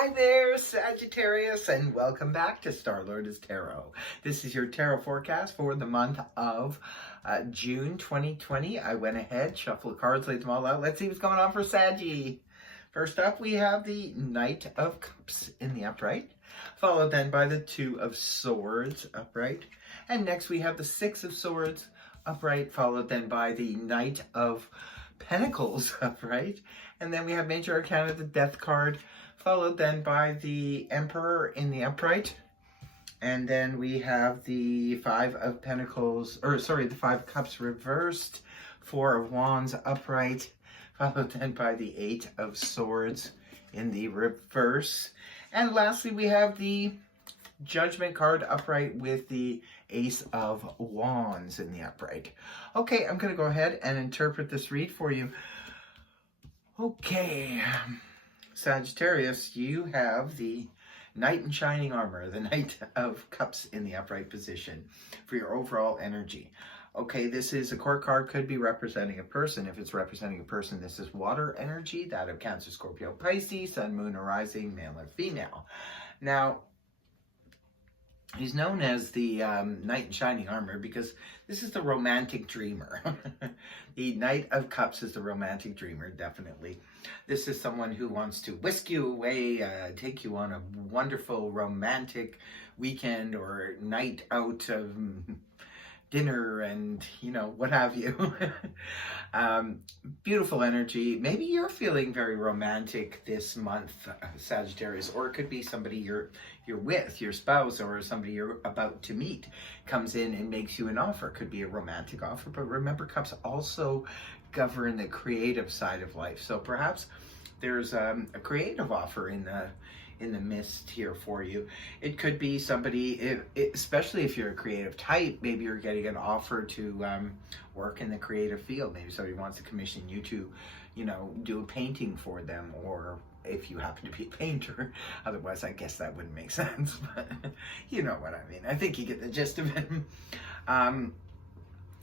Hi there, Sagittarius, and welcome back to Starlord's Tarot. This is your tarot forecast for the month of June 2020. I went ahead, shuffled cards, laid them all out. Let's see what's going on for Saggy. First up, we have the Knight of Cups in the upright, followed then by the Two of Swords upright. And next we have the Six of Swords upright, followed then by the Knight of Pentacles upright. And then we have Major Arcana, the Death card, followed then by the Emperor in the upright. And then we have the Five of Pentacles, the Five of Cups reversed, Four of Wands upright, followed then by the Eight of Swords in the reverse. And lastly, we have the Judgment card upright with the Ace of Wands in the upright. Okay, I'm going to go ahead and interpret this read for you. Okay, Sagittarius, you have the Knight in Shining Armor, the Knight of Cups in the upright position for your overall energy. Okay, this is a court card, could be representing a person. If it's representing a person, this is water energy, that of Cancer, Scorpio, Pisces, Sun, Moon, or Rising, male or female. Now, he's known as the Knight in Shining Armor because this is the romantic dreamer. The Knight of Cups is the romantic dreamer, definitely. This is someone who wants to whisk you away, take you on a wonderful romantic weekend or night out of dinner and, you know, what have you. Beautiful energy. Maybe you're feeling very romantic this month, Sagittarius, or it could be somebody you're with, your spouse, or somebody you're about to meet comes in and makes you an offer. Could be a romantic offer, but remember, cups also govern the creative side of life. So perhaps there's a creative offer in the mist here for you. It could be somebody, especially if you're a creative type, maybe you're getting an offer to work in the creative field. Maybe somebody wants to commission you to, you know, do a painting for them, or if you happen to be a painter. Otherwise, I guess that wouldn't make sense, but you know what I mean. I think you get the gist of it.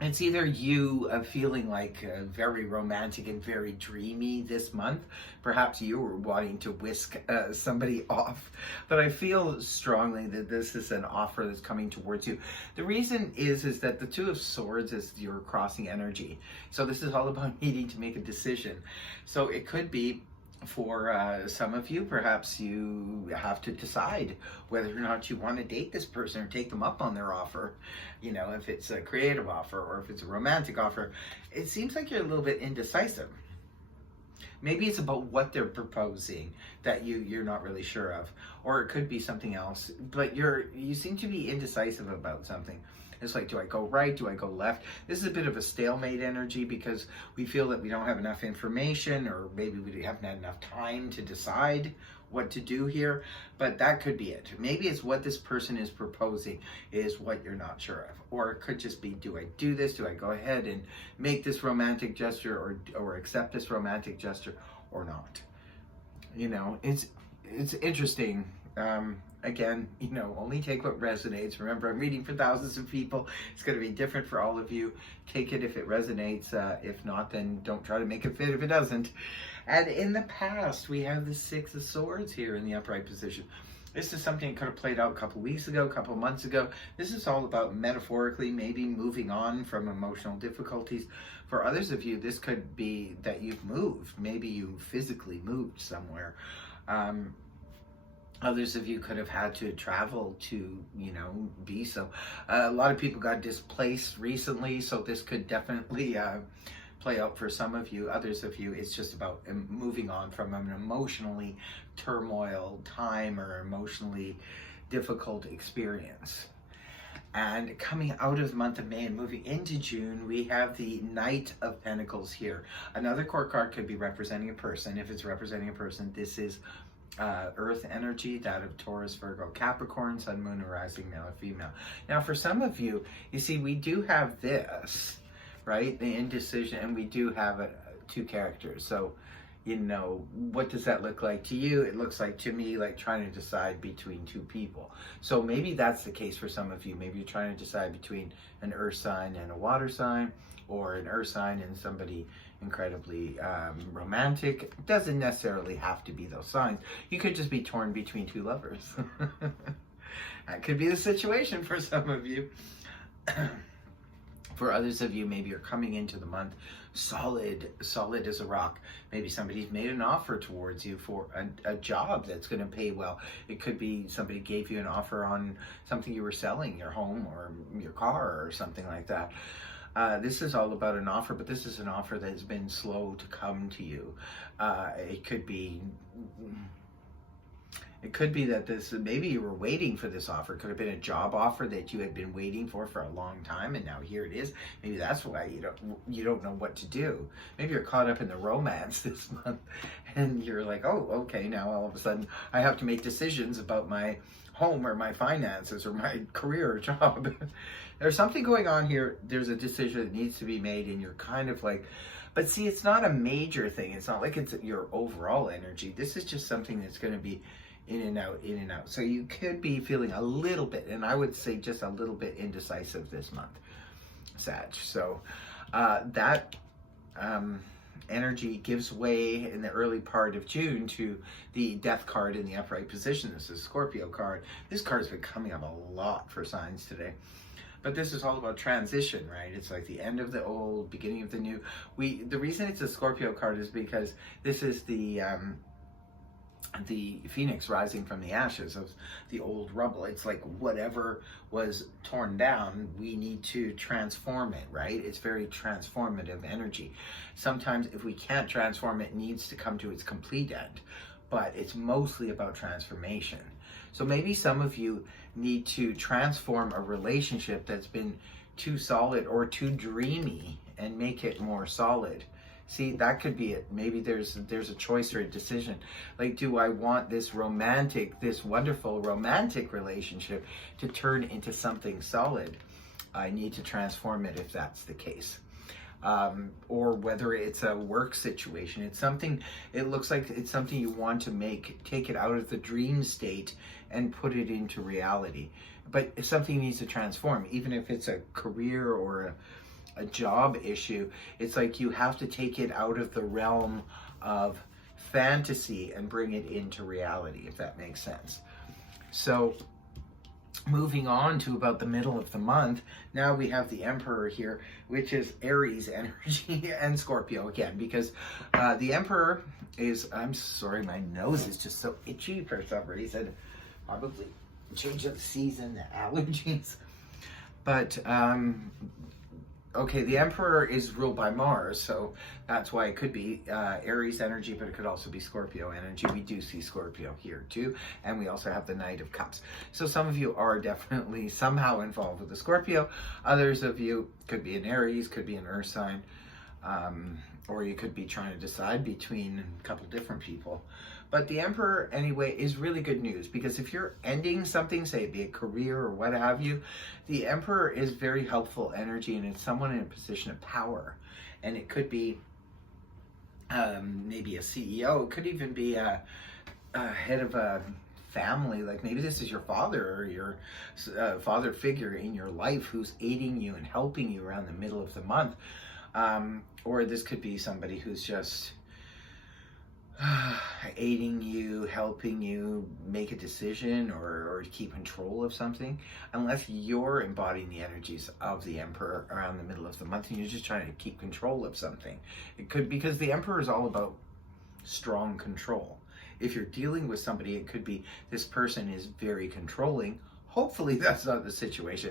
It's either you feeling like very romantic and very dreamy this month. Perhaps you were wanting to whisk somebody off. But I feel strongly that this is an offer that's coming towards you. The reason is that the Two of Swords is your crossing energy. So this is all about needing to make a decision. So it could be for some of you, perhaps you have to decide whether or not you want to date this person or take them up on their offer. You know, if it's a creative offer or if it's a romantic offer. It seems like you're a little bit indecisive. Maybe it's about what they're proposing that you're not really sure of, or it could be something else, but you seem to be indecisive about something. It's like, do I go right? Do I go left? This is a bit of a stalemate energy because we feel that we don't have enough information, or maybe we haven't had enough time to decide what to do here, but that could be it. Maybe it's what this person is proposing is what you're not sure of, or it could just be, do I do this? Do I go ahead and make this romantic gesture, or accept this romantic gesture, or not? You know, it's interesting. Again, you know, only take what resonates. Remember, I'm reading for thousands of people. It's going to be different for all of you. Take it if it resonates. If not, then don't try to make it fit if it doesn't. And in the past, we have the Six of Swords here in the upright position. This is something that could have played out a couple weeks ago, a couple months ago. This is all about metaphorically maybe moving on from emotional difficulties. For others of you, this could be that you've moved. Maybe you physically moved somewhere. Others of you could have had to travel to, you know, be so. A lot of people got displaced recently, so this could definitely play out for some of you. Others of you, it's just about moving on from an emotionally turmoil time or emotionally difficult experience. And coming out of the month of May and moving into June, we have the Knight of Pentacles here. Another court card could be representing a person. If it's representing a person, this is earth energy, that of Taurus, Virgo, Capricorn, Sun, Moon, or Rising, male or female. Now, for some of you, you see, we do have this, right? The indecision, and we do have two characters. So, you know, what does that look like to you? It looks like to me like trying to decide between two people. So maybe that's the case for some of you. Maybe you're trying to decide between an earth sign and a water sign, or an earth sign and somebody, incredibly romantic. It doesn't necessarily have to be those signs. You could just be torn between two lovers. That could be the situation for some of you. For others of you, maybe you're coming into the month solid as a rock. Maybe somebody's made an offer towards you for a job that's going to pay well. It could be somebody gave you an offer on something you were selling, your home or your car or something like that. This is all about an offer, but this is an offer that's been slow to come to you. It could be that maybe you were waiting for this offer. It could have been a job offer that you had been waiting for a long time, and now here it is. Maybe that's why you don't know what to do. Maybe you're caught up in the romance this month, and you're like, oh, okay, now all of a sudden I have to make decisions about my home or my finances or my career or job. There's something going on here. There's a decision that needs to be made, and you're kind of like, but see, it's not a major thing. It's not like it's your overall energy. This is just something that's going to be in and out, in and out. So you could be feeling a little bit, and I would say just a little bit indecisive this month, Sag. So that energy gives way in the early part of June to the Death card in the upright position. This is a Scorpio card. This card's been coming up a lot for signs today. But this is all about transition, right? It's like the end of the old, beginning of the new. The reason it's a Scorpio card is because this is the phoenix rising from the ashes of the old rubble. It's like whatever was torn down, we need to transform it, right? It's very transformative energy. Sometimes if we can't transform it, it needs to come to its complete end, but it's mostly about transformation. So maybe some of you need to transform a relationship that's been too solid or too dreamy and make it more solid. See, that could be it. Maybe there's a choice or a decision. Like, do I want this wonderful romantic relationship to turn into something solid? I need to transform it if that's the case. Or whether it's a work situation. It looks like it's something you want to take it out of the dream state and put it into reality. But if something needs to transform, even if it's a career or a job issue, it's like you have to take it out of the realm of fantasy and bring it into reality, if that makes sense. So moving on to about the middle of the month, now we have the Emperor here, which is Aries energy and Scorpio again, because the Emperor is, I'm sorry, my nose is just so itchy for some reason, probably change of the season, the allergies. But okay, the Emperor is ruled by Mars, so that's why it could be Aries energy, but it could also be Scorpio energy. We do see Scorpio here too, and we also have the Knight of Cups. So some of you are definitely somehow involved with the Scorpio. Others of you could be an Aries, could be an Earth sign, or you could be trying to decide between a couple different people. But the Emperor, anyway, is really good news, because if you're ending something, say it be a career or what have you, the Emperor is very helpful energy, and it's someone in a position of power. And it could be maybe a CEO. It could even be a head of a family. Like maybe this is your father or your father figure in your life who's aiding you and helping you around the middle of the month. Or this could be somebody who's just aiding you, helping you make a decision or keep control of something, unless you're embodying the energies of the Emperor around the middle of the month and you're just trying to keep control of something. It could, because the Emperor is all about strong control. If you're dealing with somebody, it could be this person is very controlling. Hopefully that's not the situation.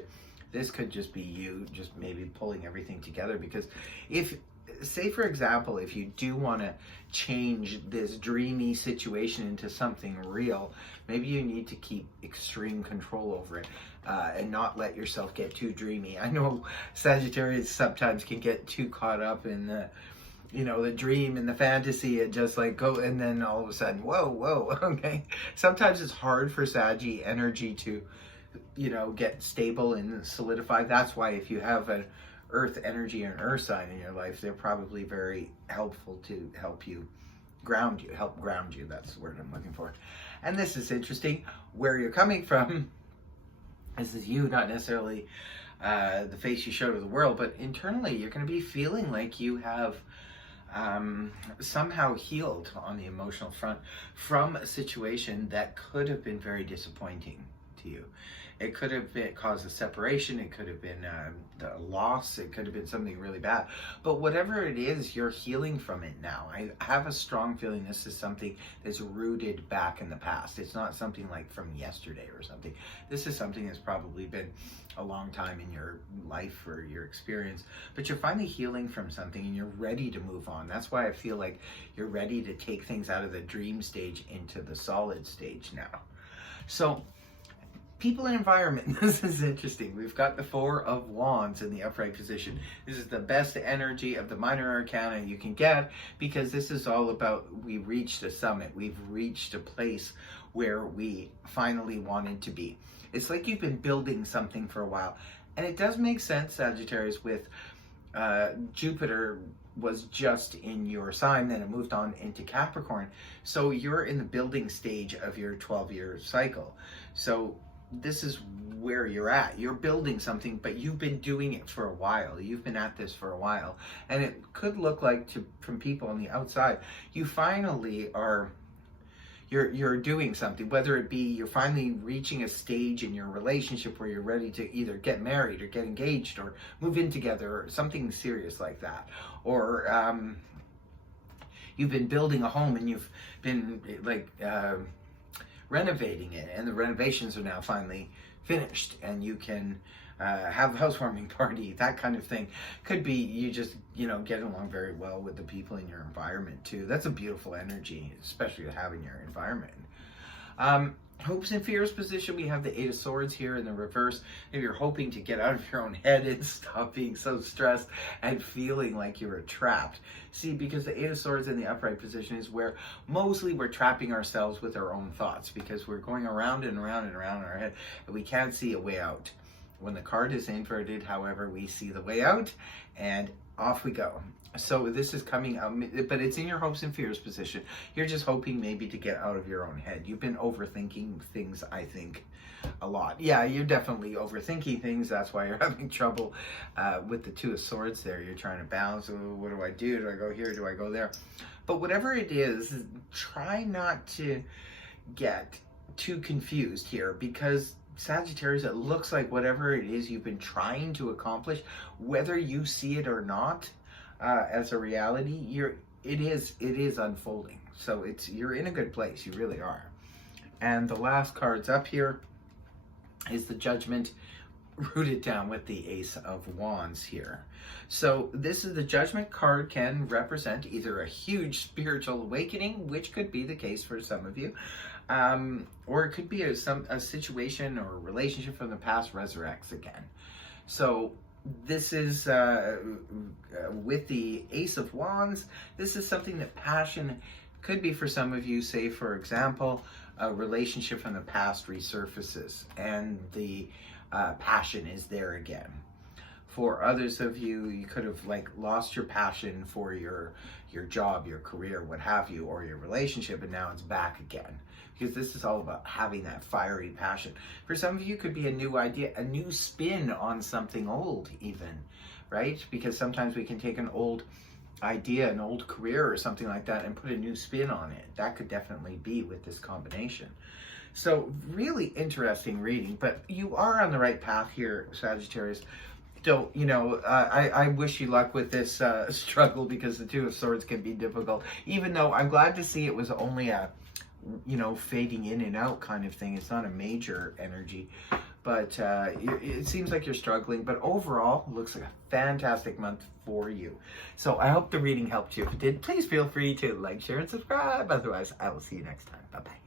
This could just be you just maybe pulling everything together, because if, say for example, if you do want to change this dreamy situation into something real, maybe you need to keep extreme control over it and not let yourself get too dreamy. I know Sagittarius sometimes can get too caught up in the dream and the fantasy and just like go, and then all of a sudden, whoa, okay. Sometimes it's hard for Saggy energy to, get stable and solidified. That's why if you have an Earth energy or an Earth sign in your life, they're probably very helpful to help ground you. That's the word I'm looking for. And this is interesting, where you're coming from. This is you, not necessarily the face you show to the world, but internally you're going to be feeling like you have somehow healed on the emotional front from a situation that could have been very disappointing to you. It could have caused a separation. It could have been a loss. It could have been something really bad. But whatever it is, you're healing from it now. I have a strong feeling this is something that's rooted back in the past. It's not something like from yesterday or something. This is something that's probably been a long time in your life or your experience. But you're finally healing from something and you're ready to move on. That's why I feel like you're ready to take things out of the dream stage into the solid stage now. So, people and environment, this is interesting. We've got the Four of Wands in the upright position. This is the best energy of the minor arcana you can get, because this is all about, we reached a summit. We've reached a place where we finally wanted to be. It's like you've been building something for a while. And it does make sense, Sagittarius, with Jupiter was just in your sign, then it moved on into Capricorn. So you're in the building stage of your 12-year cycle. So this is where you're at. You're building something, but you've been doing it for a while. You've been at this for a while. And it could look like, from people on the outside, you finally are, you're doing something, whether it be you're finally reaching a stage in your relationship where you're ready to either get married or get engaged or move in together or something serious like that. Or you've been building a home and you've been like renovating it, and the renovations are now finally finished and you can have a housewarming party, that kind of thing. Could be you just, get along very well with the people in your environment too. That's a beautiful energy, especially to have in your environment. Hopes and fears position, we have the Eight of Swords here in the reverse. Maybe you're hoping to get out of your own head and stop being so stressed and feeling like you're trapped. See, because the Eight of Swords in the upright position is where mostly we're trapping ourselves with our own thoughts, because we're going around and around and around in our head and we can't see a way out. When the card is inverted, however, we see the way out and off we go. So this is coming out, but it's in your hopes and fears position. You're just hoping maybe to get out of your own head. You've been overthinking things, I think, a lot. Yeah, you're definitely overthinking things. That's why you're having trouble with the Two of Swords there. You're trying to balance, what do I do? Do I go here? Do I go there? But whatever it is, try not to get too confused here, because Sagittarius, it looks like whatever it is you've been trying to accomplish, whether you see it or not, as a reality, it is unfolding. So you're in a good place. You really are. And the last cards up here is the Judgment, rooted down with the Ace of Wands here. So this is the Judgment card, can represent either a huge spiritual awakening, which could be the case for some of you, or it could be a situation or a relationship from the past resurrects again. So this is with the Ace of Wands, this is something that passion could be for some of you. Say, for example, a relationship from the past resurfaces and the passion is there again. For others of you, you could have lost your passion for your job, your career, what have you, or your relationship, and now it's back again. Because this is all about having that fiery passion. For some of you, it could be a new idea, a new spin on something old even, right? Because sometimes we can take an old idea, an old career or something like that, and put a new spin on it. That could definitely be with this combination. So really interesting reading, but you are on the right path here, Sagittarius. So, I wish you luck with this struggle, because the Two of Swords can be difficult, even though I'm glad to see it was only a fading in and out kind of thing. It's not a major energy, but it seems like you're struggling, but overall it looks like a fantastic month for you. So I hope the reading helped you. If it did, please feel free to like, share, and subscribe. Otherwise, I will see you next time. Bye-bye.